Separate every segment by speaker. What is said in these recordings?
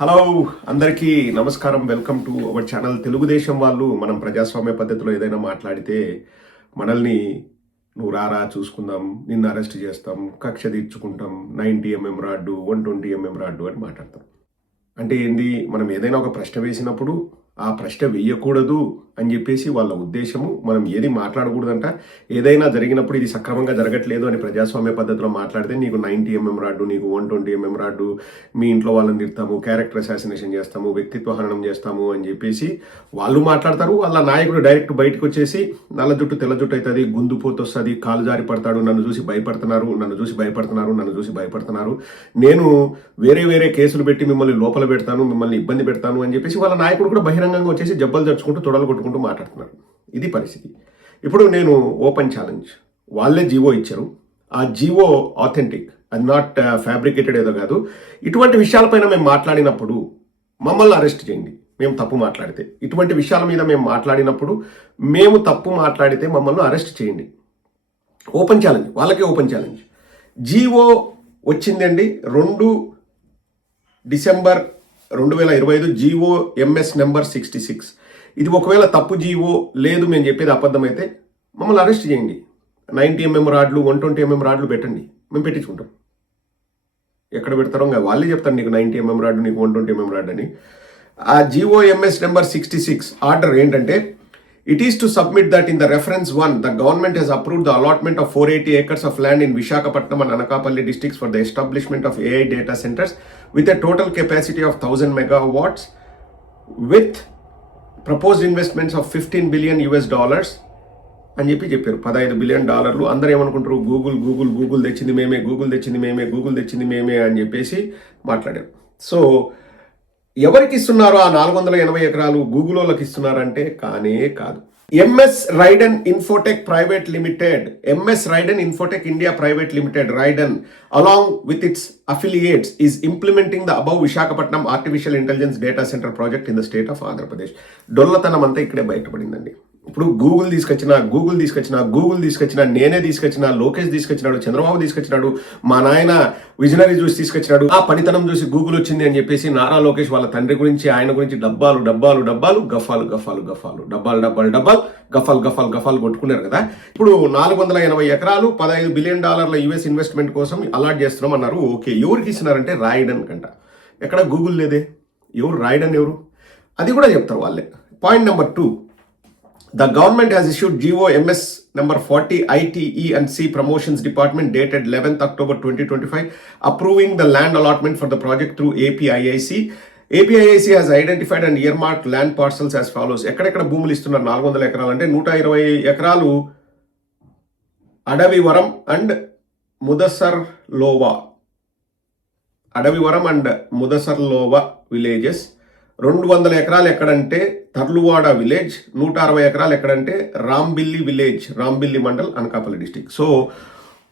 Speaker 1: Hello అందరికీ నమస్కారం. Welcome to our channel Telugu Desam వాళ్ళు మనం ప్రజాస్వామ్య పద్ధతిలో ఏదైనా మాట్లాడితే మనల్ని నువ్వు రారా చూసుకుందాం నిన్ను అరెస్ట్ చేస్తాం కక్ష తీర్చుకుంటాం ninety MM rod one twenty MM rod అని మాట్లాడతాం. అంటే ఏంది? మనం ఏదైనా ఒక ప్రశ్న వేసినప్పుడు ఆ ప్రశ్న వేయకూడదు అని చెప్పేసి వాళ్ళ ఉద్దేశము. మనం ఏది మాట్లాడకూడదంట. ఏదైనా జరిగినప్పుడు ఇది సక్రమంగా జరగట్లేదు అని ప్రజాస్వామ్య పద్ధతిలో మాట్లాడితే నీకు నైంటీ ఎంఎం రాడ్డు నీకు వన్ ట్వంటీ ఎంఎం రాడ్డు మీ ఇంట్లో వాళ్ళని తిడతాము క్యారెక్టర్ అసాసినేషన్ చేస్తాము వ్యక్తిత్వ హరణం చేస్తాము అని చెప్పేసి వాళ్ళు మాట్లాడతారు. వాళ్ళ నాయకుడు డైరెక్ట్ బయటకు వచ్చేసి నల్ల జుట్టు తెల్ల జుట్టు అవుతుంది గుందు పోతొస్తుంది కాలు జారి పడతాడు నన్ను చూసి భయపడుతున్నారు నన్ను చూసి భయపడుతున్నారు నన్ను చూసి భయపడుతున్నారు. నేను వేరే వేరే కేసులు పెట్టి మిమ్మల్ని లోపల పెడతాను మిమ్మల్ని ఇబ్బంది పెడతాను అని చెప్పేసి వాళ్ళ నాయకుడు కూడా బహిరంగ బహిరంగంగా వచ్చేసి జబ్బలు జరుచుకుంటూ తొడలు కొట్టుకుంటూ మాట్లాడుతున్నారు. ఇది పరిస్థితి. ఇప్పుడు నేను ఓపెన్ ఛాలెంజ్. వాళ్ళే జీవో ఇచ్చారు. ఆ జీవో ఆథెంటిక్ అది నాట్ ఫ్యాబ్రికేటెడ్ uh, ఏదో కాదు. ఇటువంటి విషయాలపైన మేము మాట్లాడినప్పుడు మమ్మల్ని అరెస్ట్ చేయండి. మేము తప్పు మాట్లాడితే. ఇటువంటి విషయాల మీద మేము మాట్లాడినప్పుడు మేము తప్పు మాట్లాడితే మమ్మల్ని అరెస్ట్ చేయండి. Open challenge. వాళ్ళకే ఓపెన్ ఛాలెంజ్. జీవో వచ్చిందండి. రెండు డిసెంబర్ రెండు వేల ఇరవై ఐదు GO MS number sixty six. ఇది ఒకవేళ తప్పు జీవో లేదు మేము చెప్పేది అబద్ధమైతే మమ్మల్ని అరెస్ట్ చేయండి. నైంటీ ఎంఎం రాడ్లు వన్ ట్వంటీ ఎంఎం రాడ్లు పెట్టండి. మేము పెట్టించుకుంటాం. ఎక్కడ పెడతారో ఇంకా వాళ్ళే చెప్తారు నీకు నైంటీ ఎంఎం రాడ్ నీకు వన్ ట్వంటీ ఎంఎం రాడ్ అని ఆ GO MS number sixty six order ఏంటంటే it is to submit that in the reference one the government has approved the allotment of four eighty acres of land in Visakhapatnam and Anakapalli districts for the establishment of AI data centres with a total capacity of thousand megawatts with proposed investments of fifteen billion US dollars అని చెప్పి చెప్పారు. పదహైదు billion డాలర్లు. అందరూ ఏమనుకుంటారు? Google Google Google తెచ్చింది మేమే Google తెచ్చింది మేమే గూగుల్ తెచ్చింది మేమే అని చెప్పేసి మాట్లాడారు. సో ఎవరికి ఇస్తున్నారో ఆ నాలుగు వందల ఎనభై ఎకరాలు గూగుల్ వాళ్ళకి ఇస్తున్నారంటే కానే కాదు. MS Raiden Infotech private limited MS Raiden Infotech India private limited Raiden along with its affiliates is implementing the above Visakhapatnam artificial intelligence data centre project in the state of Andhra Pradesh డొల్లతనం అంతా ఇక్కడే బయటపడిందండి. ఇప్పుడు Google తీసుకొచ్చిన Google తీసుకొచ్చిన Google తీసుకొచ్చిన నేనే తీసుకొచ్చిన లోకేష్ తీసుకొచ్చినాడు చంద్రబాబు తీసుకొచ్చినాడు మా నాయన విజనరీ చూసి తీసుకొచ్చినాడు. ఆ పనితనం చూసి గూగుల్ వచ్చింది అని చెప్పేసి నారా లోకేష్ వాళ్ళ తండ్రి గురించి ఆయన గురించి డబ్బాలు డబ్బాలు డబ్బాలు గఫాలు గఫాలు గఫాలు డబ్బాలు డబ్బాలు డబ్బాలు గఫాలు గఫాలు గఫాలు కొట్టుకున్నారు కదా. ఇప్పుడు నాలుగు వందల ఎనభై ఎకరాలు పదహైదు బిలియన్ డాలర్ల యుఎస్ ఇన్వెస్ట్మెంట్ కోసం అలాట్ చేస్తున్నాం అన్నారు. ఓకే ఎవరికి ఇస్తున్నారంటే రాయడన్ కంట. ఎక్కడ గూగుల్ లేదే? ఎవరు రాయడన్ ఎవరు? అది కూడా చెప్తారు వాళ్ళే. Point number two The government has issued GO MS number 40 ITE and C Promotions Department dated 11th October 2025 approving the land allotment for the project through APIIC. APIIC has identified and earmarked land parcels as follows. ఎక్కడెక్కడ భూములు ఇస్తున్నారు నాలుగు వందల ఎకరాలు అంటే నూట ఇరవై ఎకరాలు Adavivaram and Mudasarlova Adavivaram and Mudasarlova villages రెండు వందల ఎకరాలు ఎక్కడంటే తర్లువాడ విలేజ్ నూట అరవై ఎకరాలు ఎక్కడంటే Rambilli village Rambilli mandal Anakapalli district. So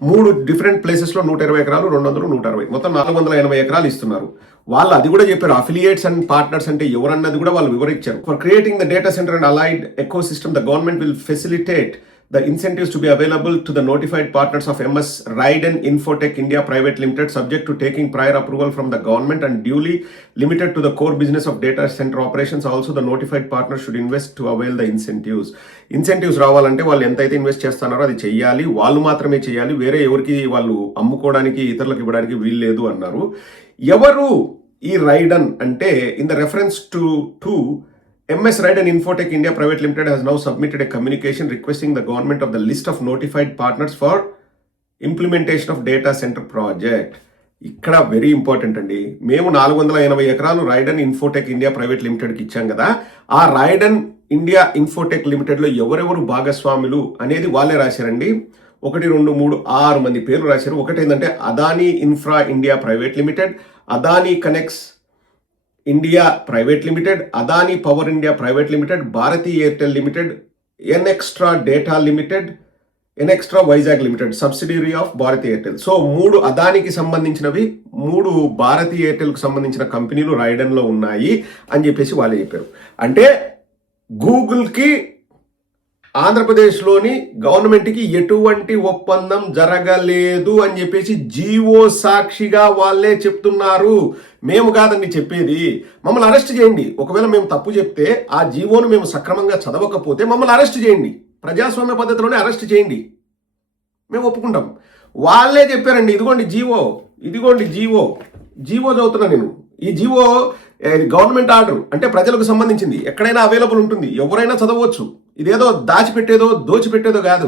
Speaker 1: మూడు డిఫరెంట్ ప్లేసెస్లో నూట ఇరవై ఎకరాలు రెండు వందలు నూట అరవై. మొత్తం నాలుగు వందల ఎనభై ఎకరాలు ఇస్తున్నారు. వాళ్ళు అది కూడా చెప్పారు అఫిలియేట్స్ అండ్ పార్ట్నర్స్ అంటే ఎవరన్నది కూడా వాళ్ళు వివరించారు. For creating the data centre and allied ecosystem the government will facilitate the incentives to be available to the notified partners of MS Ryden Infotech India Private Limited subject to taking prior approval from the government and duly limited to the core business of data center operations. Also, the notified partner should invest to avail the incentives. Incentives రావాలంటే వాళ్ళు ఎంతైతే invest చేస్తున్నారో అది చెయ్యాలి వాళ్ళు మాత్రమే చేయాలి వేరే ఎవరికి వాళ్ళు అమ్ముకోవడానికి ఇతరులకు ఇవ్వడానికి వీలు లేదు అన్నారు ఎవరు ఈ రైడన్ అంటే in the reference to to MS Ride and Infotech India Private Limited has now submitted a communication requesting the government of the list of notified partners for implementation of data center project. ఇక్కడ very important అండి మేము నాలుగు వందల ఎనభై ఎకరాలు Raiden Infotech India Private లిమిటెడ్కి ఇచ్చాం కదా ఆ రైడన్ ఇండియా ఇన్ఫోటెక్ లిమిటెడ్లో ఎవరెవరు భాగస్వాములు అనేది వాళ్ళే రాశారండి ఒకటి రెండు మూడు ఆరు మంది పేర్లు రాశారు ఒకటి ఏంటంటే Adani infra India private limited Adani connects India private limited Adani power India private limited Bharti Airtel limited Nxtra data limited Nxtra Vizag limited subsidiary of Bharti Airtel. So మూడు అదానికి సంబంధించినవి మూడు భారతీ ఎయిర్టెల్కి సంబంధించిన కంపెనీలు రాయడంలో ఉన్నాయి అని చెప్పేసి వాళ్ళు చెప్పారు. అంటే గూగుల్కి ఆంధ్రప్రదేశ్లోని గవర్నమెంట్కి ఎటువంటి ఒప్పందం జరగలేదు అని చెప్పేసి జీవో సాక్షిగా వాళ్ళే చెప్తున్నారు. మేము కాదండి చెప్పేది. మమ్మల్ని అరెస్ట్ చేయండి. ఒకవేళ మేము తప్పు చెప్తే ఆ జీవోను మేము సక్రమంగా చదవకపోతే మమ్మల్ని అరెస్ట్ చేయండి. ప్రజాస్వామ్య పద్ధతిలోనే అరెస్ట్ చేయండి. మేము ఒప్పుకుంటాం. వాళ్ళే చెప్పారండి ఇదిగోండి జీవో ఇదిగోండి జీవో జీవో చదువుతున్నా నేను. ఈ జీవో గవర్నమెంట్ ఆర్డర్ అంటే ప్రజలకు సంబంధించింది. ఎక్కడైనా అవైలబుల్ ఉంటుంది. ఎవరైనా చదవచ్చు. ఇదేదో దాచిపెట్టేదో దోచిపెట్టేదో కాదు.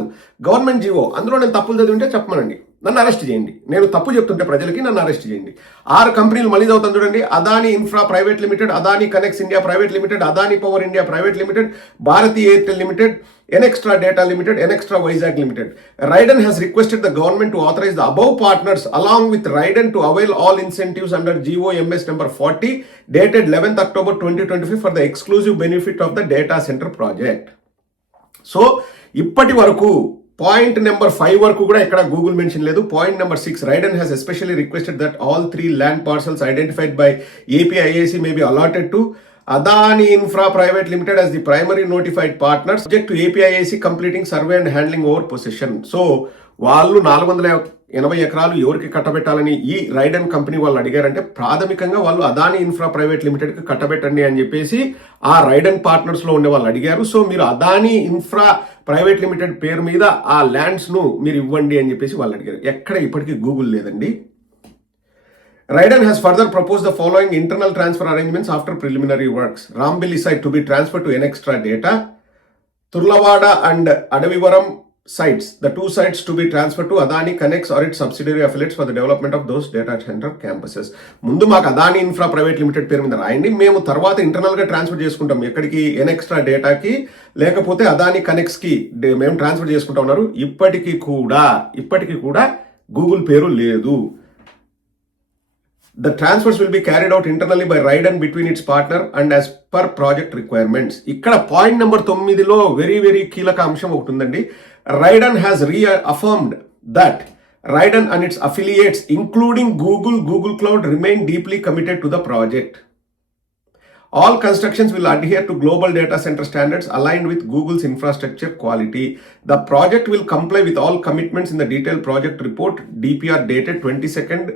Speaker 1: Government GO. అందులో నేను తప్పులు చదివింటే చెప్పమనండి. నన్ను అరెస్ట్ చేయండి. నేను తప్పు చెప్తుంటే ప్రజలకి నన్ను అరెస్ట్ చేయండి. ఆరు కంపెనీలు మళ్ళీ చదువుతాను చూడండి. Adani infra private limited Adani connects India private limited Adani power India private limited Bharti Airtel limited Nxtra data limited Nxtra Vizag limited Raiden has requested the government to authorise the above partners along with Raiden to avail all incentives under GO MS number forty dated eleventh October twenty twenty five for the exclusive benefit of the data centre project so ఇప్పటి వరకు point number five వరకు కూడా ఇక్కడ Google mention లేదు. Point number six Raiden has especially requested that all three land parcels identified by APIIC may be allotted to Adani infra private limited as the primary notified partner subject to APIIC completing survey and handling over possession so వాళ్ళు నాలుగు వందల ఎనభై ఎకరాలు ఎవరికి కట్టబెట్టాలని ఈ రైడన్ company వాళ్ళు అడిగారంటే ప్రాథమికంగా వాళ్ళు అదాని ఇన్ఫ్రా ప్రైవేట్ లిమిటెడ్కి కట్టబెట్టండి అని చెప్పేసి ఆ రైడన్ పార్ట్నర్స్లో ఉండే వాళ్ళు అడిగారు. సో మీరు అదాని ఇన్ఫ్రా ప్రైవేట్ లిమిటెడ్ పేరు మీద ఆ ల్యాండ్స్ను మీరు ఇవ్వండి అని చెప్పేసి వాళ్ళు అడిగారు. ఎక్కడ ఇప్పటికీ గూగుల్ లేదండి. Raiden has further proposed the following internal transfer arrangements after preliminary works. Rambili site to be transferred to Enextra Data. Turlavada and Adavivaram sites, the two sites to be transferred to Adani Connects or its subsidiary affiliates for the development of those data center campuses. ముందు మాకు Adani infra private Limited పేరు మీద రాయండి మేము తర్వాత ఇంటర్నల్గా transfer చేసుకుంటాం ఎక్కడికి ఎనెక్స్ట్రా డేటాకి లేకపోతే అదాని కనెక్ట్స్కి డే- మేము ట్రాన్స్ఫర్ చేసుకుంటా ఉన్నారు ఇప్పటికీ కూడా ఇప్పటికీ కూడా గూగుల్ పేరు లేదు The transfers will be carried out internally by Raiden between its partner and as per project requirements. ఇక్కడ పాయింట్ నెంబర్ తొమ్మిదిలో వెరీ వెరీ కీలక అంశం ఒకటి ఉందండి Raiden has reaffirmed that Raiden and its affiliates including Google Google cloud remain deeply committed to the project All constructions will adhere to global data center standards aligned with Google's infrastructure quality. The project will comply with all commitments in the detailed project report DPR dated 22nd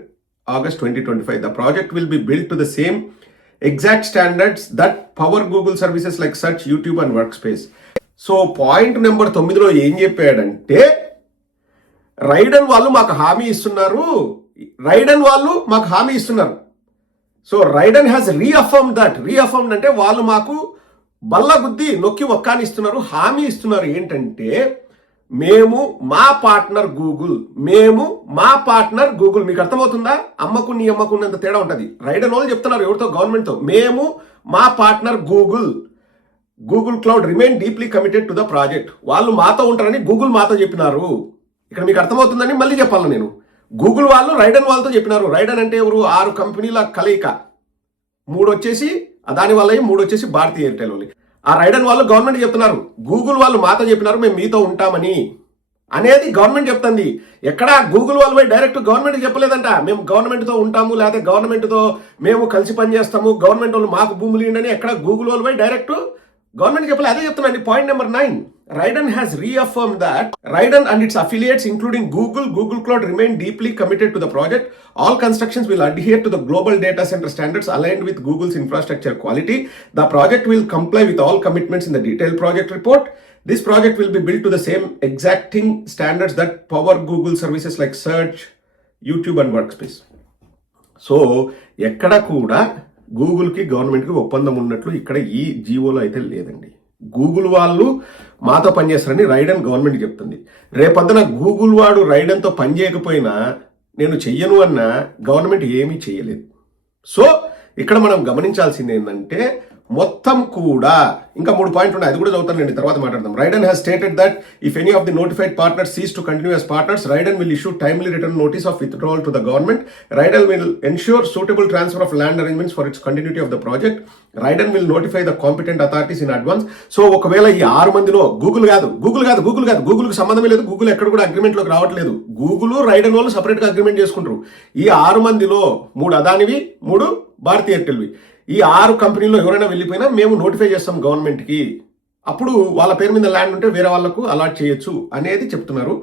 Speaker 1: August 2025. The project will be built to the same exact standards that power Google services like Search, YouTube and Workspace. So point number తొమ్మిదిలో ఏం చెప్పాడంటే రైడన్ వాళ్ళు మాకు హామీ ఇస్తున్నారు రైడన్ వాళ్ళు మాకు హామీ ఇస్తున్నారు so Raiden has reaffirm that reaffirm అంటే వాళ్ళు మాకు బల్ల బుద్ధి నొక్కి ఒక్కానిస్తున్నారు హామీ ఇస్తున్నారు ఏంటంటే మేము మా పార్ట్నర్ గూగుల్ మేము మా పార్ట్నర్ గూగుల్. మీకు అర్థమవుతుందా? అమ్మకు నీ అమ్మకు ఉన్నంత తేడా ఉంటుంది. రైడర్ వాళ్ళు చెప్తున్నారు ఎవరితో? గవర్నమెంట్తో. మేము మా partner Google. Google cloud remain deeply committed to the project. వాళ్ళు మాతో ఉంటారని గూగుల్ మాతో చెప్పినారు. ఇక్కడ మీకు అర్థమవుతుందని మళ్ళీ చెప్పాలి నేను. గూగుల్ వాళ్ళు రైడన్ వాళ్ళతో చెప్పినారు. రైడన్ అంటే ఎవరు? ఆరు కంపెనీల కలయిక. మూడు వచ్చేసి అదాని వాళ్ళవి మూడు వచ్చేసి భారతీయ ఎయిర్టెల్ వాళ్ళు ఆ రైడన్ వాళ్ళు గవర్నమెంట్ చెప్తున్నారు గూగుల్ వాళ్ళు మాతో చెప్పినారు మేము మీతో ఉంటామని. అనేది గవర్నమెంట్ చెప్తుంది. ఎక్కడ గూగుల్ వాళ్ళు పోయి డైరెక్ట్ గవర్నమెంట్ చెప్పలేదంట. మేము గవర్నమెంట్తో ఉంటాము లేకపోతే గవర్నమెంట్తో మేము కలిసి పనిచేస్తాము గవర్నమెంట్ వాళ్ళు మాకు భూములు ఇవ్వండి ఎక్కడ గూగుల్ వాళ్ళు పోయి డైరెక్ట్ గవర్నమెంట్ చెప్పలే అదే చెప్తున్నాను point number nine Raiden has reaffirm that Raiden and its affiliates including Google Google cloud remain deeply committed to the project all constructions will adhere to the global data centre standards aligned with Google's infrastructure quality the project will comply with all commitments in the detail project report this project will be build to the same exacting standards that power Google services like search YouTube and workspace so ఎక్కడ కూడా గూగుల్కి గవర్నమెంట్కి ఒప్పందం ఉన్నట్లు ఇక్కడ ఈ జీవోలో అయితే లేదండి. గూగుల్ వాళ్ళు మాతో పనిచేస్తారని రైడన్ గవర్నమెంట్ చెప్తుంది. రేపొద్దున గూగుల్ వాడు రైడన్తో పని చేయకపోయినా నేను చెయ్యను అన్న గవర్నమెంట్ ఏమీ చేయలేదు సో ఇక్కడ మనం గమనించాల్సింది ఏంటంటే మొత్తం కూడా ఇంకా మూడు పాయింట్ ఉన్నాయి. అది కూడా చదువుతానండి తర్వాత మాట్లాడదాం. Raiden has stated that if any of the notified partners ceases to continue as partners Raiden will issue timely return notice of withdrawal to the government Raiden will ensure suitable transfer of land arrangements for its continuity of the project Raiden will notify the competent authorities in advance so ఒకవేళ ఈ ఆరు మందిలో Google కాదు Google కాదు Google కాదు గూగుల్కి సంబంధమే లేదు Google ఎక్కడ కూడా అగ్రిమెంట్లోకి రావట్లేదు. గూగుల్ రైడన్ వాళ్ళు సపరేట్గా అగ్రిమెంట్ చేసుకుంటారు. ఈ ఆరు మందిలో మూడు అదానివి మూడు భారతీ ఎయిర్టెల్వి. ఈ ఆరు కంపెనీలో ఎవరైనా వెళ్ళిపోయినా మేము నోటిఫై చేస్తాం గవర్నమెంట్కి. అప్పుడు వాళ్ళ పేరు మీద ల్యాండ్ ఉంటే వేరే వాళ్ళకు అలాట్ చేయొచ్చు అనేది చెప్తున్నారు.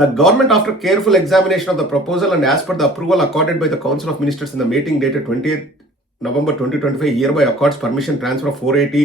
Speaker 1: The government after careful examination of the proposal and as per the approval accorded by the council of ministers in the meeting date twenty November twenty twenty five year by accords permission transfer four eighty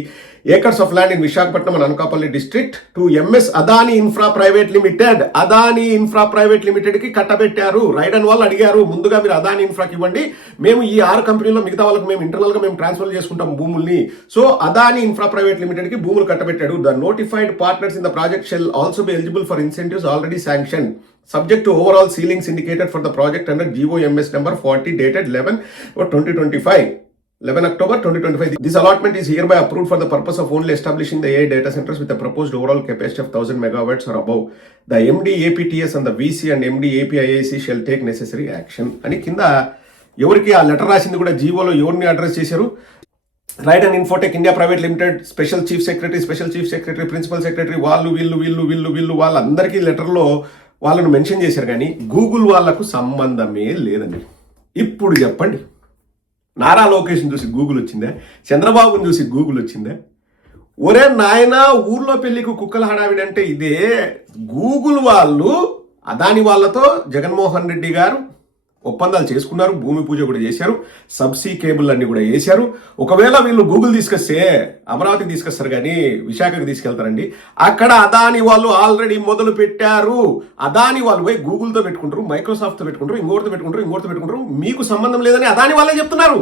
Speaker 1: acres of land in Visakhapatnam and Anakapalli district to MS Adani infra private limited Adani infra private లిమిటెడ్కి కట్టబెట్టారు. రైడన్ వాళ్ళు అడిగారు. ముందుగా మీరు అదాని ఇన్ఫ్రాకి ఇవ్వండి. మేము ఈ ఆరు కంపెనీలో మిగతా వాళ్ళకి మేము ఇంటర్నల్గా మేము ట్రాన్స్ఫర్ చేసుకుంటాం భూముల్ని. సో అదాని ఇన్ఫ్రా ప్రైవేట్ లిమిటెడ్కి భూములు కట్టబెట్టాడు. The notified partners in the project shall also be eligible for incentives already sanction subject to overall ceilings indicated for the project under GO MS number forty dated eleven twenty twenty five 11 October 2025. This allotment is hereby approved for the purpose of only establishing the AI data centers with a proposed overall capacity of 1000 megawatts or above. The MD APTS and the VC and MD APIIC shall take necessary action. అని కింద ఎవరికి ఆ letter రాసింది కూడా జీవోలో ఎవరిని address చేశారు Raiden Infotech India private limited special chief secretary special chief secretary principal secretary వాళ్ళు వీళ్ళు వీళ్ళు వీళ్ళు వీళ్ళు వాళ్ళందరికీ లెటర్లో వాళ్ళను మెన్షన్ చేశారు కానీ గూగుల్ వాళ్ళకు సంబంధమే లేదండి ఇప్పుడు చెప్పండి నారా లోకేష్ని చూసి గూగుల్ వచ్చిందే చంద్రబాబుని చూసి గూగుల్ వచ్చిందే. ఒరే నాయనా ఊర్లో పెళ్ళికి కుక్కల హడావిడి అంటే ఇదే. గూగుల్ వాళ్ళు అదాని వాళ్ళతో జగన్మోహన్ రెడ్డి గారు ఒప్పందాలు చేసుకున్నారు భూమి పూజ కూడా చేశారు సబ్సీ కేబుల్ అన్ని కూడా వేశారు. ఒకవేళ వీళ్ళు గూగుల్ తీసుకొస్తే అమరావతికి తీసుకొస్తారు కానీ విశాఖకి తీసుకెళ్తారండి. అక్కడ అదాని వాళ్ళు ఆల్రెడీ మొదలు పెట్టారు. అదాని వాళ్ళు పోయి గూగుల్తో పెట్టుకుంటారు మైక్రోసాఫ్ట్తో పెట్టుకుంటారు ఇంకోటితో పెట్టుకుంటారు ఇంకోటితో పెట్టుకుంటారు. మీకు సంబంధం లేదని అదాని వాళ్ళే చెప్తున్నారు.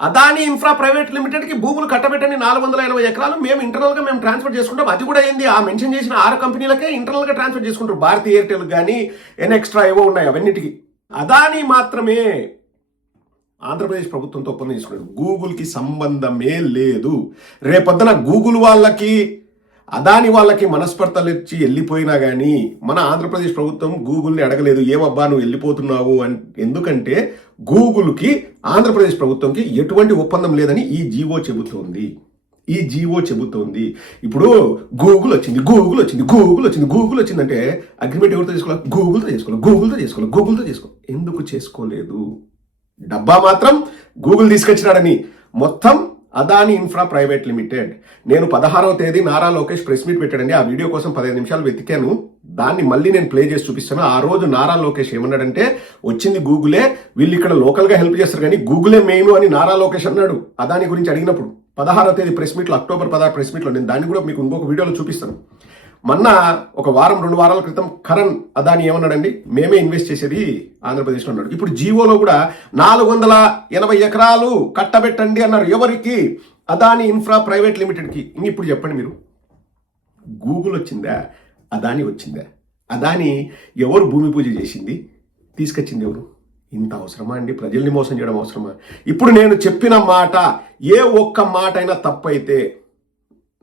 Speaker 1: అదాని ఇన్ఫ్రా ప్రైవేట్ లిమిటెడ్కి భూములు కట్టబెట్టండి నాలుగు వందల ఎనభై ఎకరాలు. మేము ఇంటర్నల్గా మేము ట్రాన్స్ఫర్ చేసుకుంటాం. అది కూడా ఏంది? ఆ మెన్షన్ చేసిన ఆరు కంపెనీలకే ఇంటర్నల్గా ట్రాన్స్ఫర్ చేసుకుంటారు. భారతీ ఎయిర్టెల్ కానీ ఎన్ ఎక్స్ట్రా ఏవో ఉన్నాయి అవన్నిటికీ. అదాని మాత్రమే ఆంధ్రప్రదేశ్ ప్రభుత్వంతో ఒప్పందం తీసుకున్నాడు గూగుల్కి సంబంధమే లేదు. రేపొద్దున గూగుల్ వాళ్ళకి అదాని వాళ్ళకి మనస్పర్ధలు ఇచ్చి వెళ్ళిపోయినా కానీ మన ఆంధ్రప్రదేశ్ ప్రభుత్వం గూగుల్ని అడగలేదు. ఏమబ్బా నువ్వు వెళ్ళిపోతున్నావు అని ఎందుకంటే గూగుల్కి ఆంధ్రప్రదేశ్ ప్రభుత్వంకి ఎటువంటి ఒప్పందం లేదని ఈ జీవో చెబుతోంది. ఈ జీవో చెబుతోంది. ఇప్పుడు గూగుల్ వచ్చింది గూగుల్ వచ్చింది గూగుల్ వచ్చింది గూగుల్ వచ్చిందంటే అగ్రిమెంట్ ఎవరితో చేసుకోవాలి? గూగుల్తో చేసుకోవాలి? గూగుల్తో చేసుకోవాలి? గూగుల్తో చేసుకోవాలి ఎందుకు చేసుకోలేదు? డబ్బా మాత్రం గూగుల్ తీసుకొచ్చినాడని. మొత్తం అదాని ఇన్ఫ్రా ప్రైవేట్ లిమిటెడ్. నేను పదహారవ తేదీ నారా లోకేష్ ప్రెస్ మీట్ పెట్టాడండి. ఆ వీడియో కోసం పదిహేను నిమిషాలు వెతికాను. దాన్ని మళ్ళీ నేను ప్లే చేసి చూపిస్తాను. ఆ రోజు నారా లోకేష్ ఏమన్నాడంటే వచ్చింది గూగులే వీళ్ళు ఇక్కడ లోకల్గా హెల్ప్ చేస్తారు కానీ గూగులే మెయిన్ అని నారా లోకేష్ అన్నాడు అదాని గురించి అడిగినప్పుడు. పదహారవ తేదీ ప్రెస్ మీట్లో అక్టోబర్ పదహారు ప్రెస్ మీట్లో నేను దాన్ని కూడా మీకు ఇంకొక వీడియోలో చూపిస్తాను. మొన్న ఒక వారం రెండు వారాల క్రితం కరణ్ అదాని ఏమన్నాడండి? మేమే ఇన్వెస్ట్ చేసేది ఆంధ్రప్రదేశ్లో అన్నాడు ఇప్పుడు జీవోలో కూడా నాలుగు వందల ఎనభై ఎకరాలు కట్టబెట్టండి అన్నారు. ఎవరికి? అదాని ఇన్ఫ్రా ప్రైవేట్ లిమిటెడ్కి. ఇంక ఇప్పుడు చెప్పండి మీరు. గూగుల్ వచ్చిందా? అదాని వచ్చిందా? అదాని ఎవరు భూమి పూజ చేసింది? తీసుకొచ్చింది ఎవరు? ఇంత అవసరమా అండి? ప్రజల్ని మోసం చేయడం అవసరమా? ఇప్పుడు నేను చెప్పిన మాట ఏ ఒక్క మాట అయినా తప్పైతే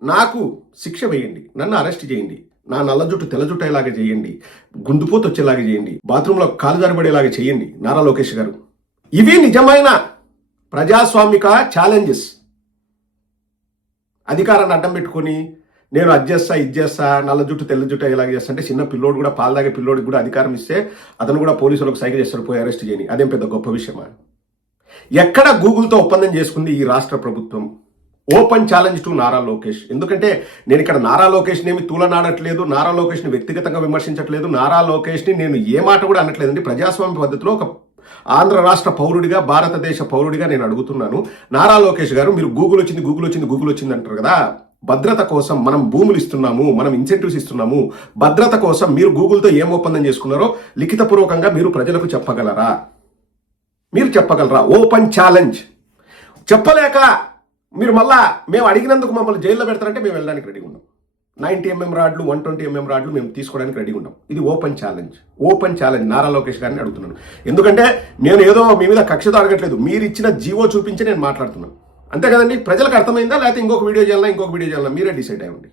Speaker 1: నాకు శిక్ష వేయండి. నన్ను అరెస్ట్ చేయండి. నా నల్ల జుట్టు తెల్ల జుట్టు అయ్యేలాగా చేయండి. గుండుపోతు వచ్చేలాగా చేయండి. బాత్రూంలో కాలు జారబడేలాగా చేయండి. నారా లోకేష్ గారు. ఇవి నిజమైన ప్రజాస్వామిక ఛాలెంజెస్ అధికారాన్ని అడ్డం పెట్టుకొని నేను అది చేస్తా ఇది చేస్తా నల్ల జుట్టు తెల్ల జుట్టు ఇలాగ చేస్తా అంటే చిన్న పిల్లోడు కూడా పాలు తాగే పిల్లోడికి కూడా అధికారం ఇస్తే అతను కూడా పోలీసులకు సైకిల్ చేస్తారు పోయి అరెస్ట్ చేయని. అదేం పెద్ద గొప్ప విషయమా? ఎక్కడ గూగుల్తో ఒప్పందం చేసుకుంది ఈ రాష్ట్ర ప్రభుత్వం? Open challenge to Nara Lokesh. ఎందుకంటే నేను ఇక్కడ నారా లోకేష్ని ఏమి తూలనాడట్లేదు నారా లోకేష్ని వ్యక్తిగతంగా విమర్శించట్లేదు నారా లోకేష్ని నేను ఏ మాట కూడా అనట్లేదండి. ప్రజాస్వామ్య పద్ధతిలో ఒక ఆంధ్ర రాష్ట్ర పౌరుడిగా భారతదేశ పౌరుడిగా నేను అడుగుతున్నాను. నారా లోకేష్ గారు మీరు గూగుల్ వచ్చింది గూగుల్ వచ్చింది గూగుల్ వచ్చింది అంటారు కదా? భద్రత కోసం మనం భూములు ఇస్తున్నాము మనం ఇన్సెంటివ్స్ ఇస్తున్నాము. భద్రత కోసం మీరు గూగుల్తో ఏం ఒప్పందం చేసుకున్నారో లిఖితపూర్వకంగా మీరు ప్రజలకు చెప్పగలరా? మీరు చెప్పగలరా? Open challenge. చెప్పలేక మీరు మళ్ళా మేము అడిగినందుకు మమ్మల్ని జైల్లో పెడతారంటే మేము వెళ్ళడానికి రెడీగా ఉన్నాం. నైంటీ ఎంఎం రాడ్లు వన్ ట్వంటీ ఎంఎం రాడ్లు మేము తీసుకోవడానికి రెడీగా ఉన్నాం. ఇది open challenge open challenge Nara Lokesh గారిని అడుగుతున్నాను. ఎందుకంటే నేను ఏదో మీ మీద కక్షతో అడగట్లేదు మీరు ఇచ్చిన జీవో చూపించి నేను మాట్లాడుతున్నాను. అంతే కదండి? ప్రజలకు అర్థమైందా? లేకపోతే ఇంకొక వీడియో చేయాలా ఇంకొక వీడియో చేయాలా మీరే డిసైడ్ అయ్యండి.